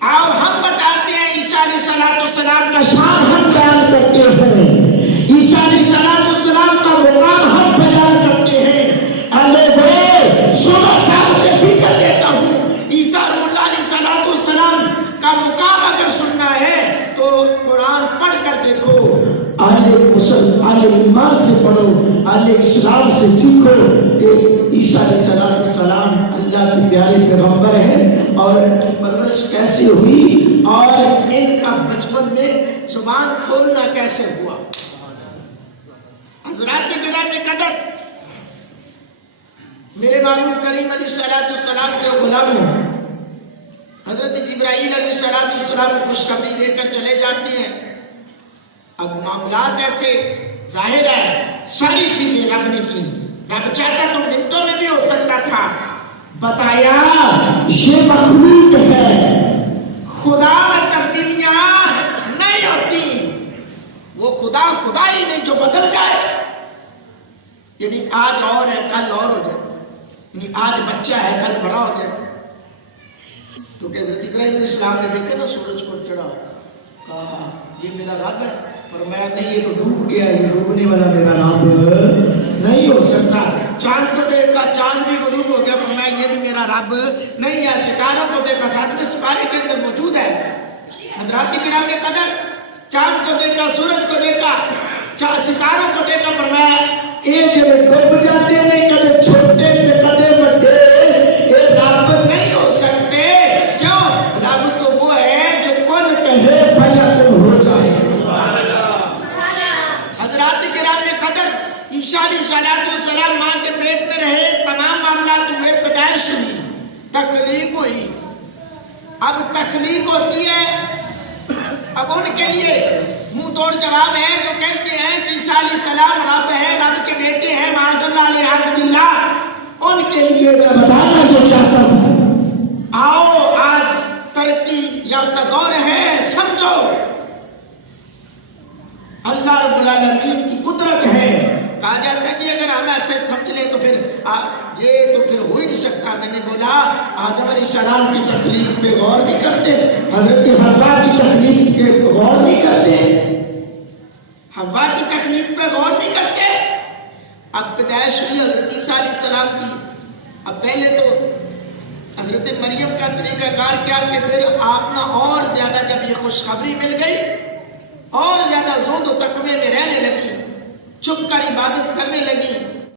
आओ हम बताते हैं ईसा अलैहिस्सलाम का शान हम बयान करते हैं, ईसा अलैहिस्सलाम का मुकाम हम बयान करते हैं। अल्लाह सुनो दावत फिक्र देता हूँ, ईसा अलैहिस्सलाम का मुकाम अगर सुनना है तो कुरान पढ़ कर देखो, आले ईमान से पढ़ो, आले इस्लाम से सीखो कि ईसा अलैहिस्सलाम अल्लाह के प्यारे पैगंबर हैं और इनकी परवरिश कैसे हुई और इनका बचपन में जुबान खोलना कैसे हुआ। हज़रात किराम कदर, मेरे महबूब करीम अलैहिस्सलाम के गुलामों, हजरत जिब्राइल अलैहिस्सलाम को खुशखबरी देकर चले जाते हैं। अब मामलात ऐसे जाहिर है सारी चीजें रब ने की, रब चाहता तो मिनटों में भी हो सकता था, बताया ये मखलूक है, खुदा में तब्दीलियां नहीं होती, वो खुदा ही नहीं जो बदल जाए, यानी आज और है कल और हो जाए, यानी आज बच्चा है कल बड़ा हो जाए। तो हज़रत इब्राहीम इस्लाम ने देखा ना सूरज को चढ़ा, कहा ये मेरा रब है, फरमाया नहीं ये तो डूब गया, ये डूबने वाला मेरा रब नहीं हो सकता। चांद को देखा, चांद भी गुरूब हो गया, फरमाया ये भी मेरा रब नहीं है। सितारों को देखा, साथ में सितारे के अंदर मौजूद है। हज़रात किराम में कदर, चांद को देखा, सूरज को देखा, सितारों को देखा, फरमाया ये जब डूब जाते नहीं, कदे छोटे कदे बड़े, ये रब नहीं हो सकते। क्यों? रब तो वो है जो कौन कहे फयकुन हो जाए। ईसा अलैहिस्सलाम मां के पेट में रहे, तमाम मामला हुए, पैदाइश हुई, तख्लीक हुई। अब तख्लीक होती है, अब उनके लिए मुंह तोड़ जवाब है जो कहते हैं कि ईसा अलैहिस्सलाम रब है, रब के बेटे हैं, माज़अल्लाह लिहाज़बिल्लाह। उनके लिए मैं बताना जो चाहता हूँ, आओ आज तरक्की याफ्ता दौर है, समझो अल्लाह रब्बुल आलमीन की कुदरत है। कहा जाता है कि अगर हम ऐसे समझ लें तो फिर ये तो फिर हो ही नहीं सकता। मैंने बोला आदम अलैहिस्सलाम की तख्लीक पे गौर नहीं करते, हजरत हव्वा की तख्लीक पे गौर नहीं करते, हव्वा की तख्लीक पे गौर नहीं करते। अब पैदाइश हुई हजरत ईसा अलैहिस्सलाम की। अब पहले तो हजरत मरियम का तरीकाकार क्या कि फिर आपना और ज्यादा जब ये खुशखबरी मिल गई और ज्यादा ज़ुहद व तक़वे में रहने लगी, चुप कर इबादत करने लगी,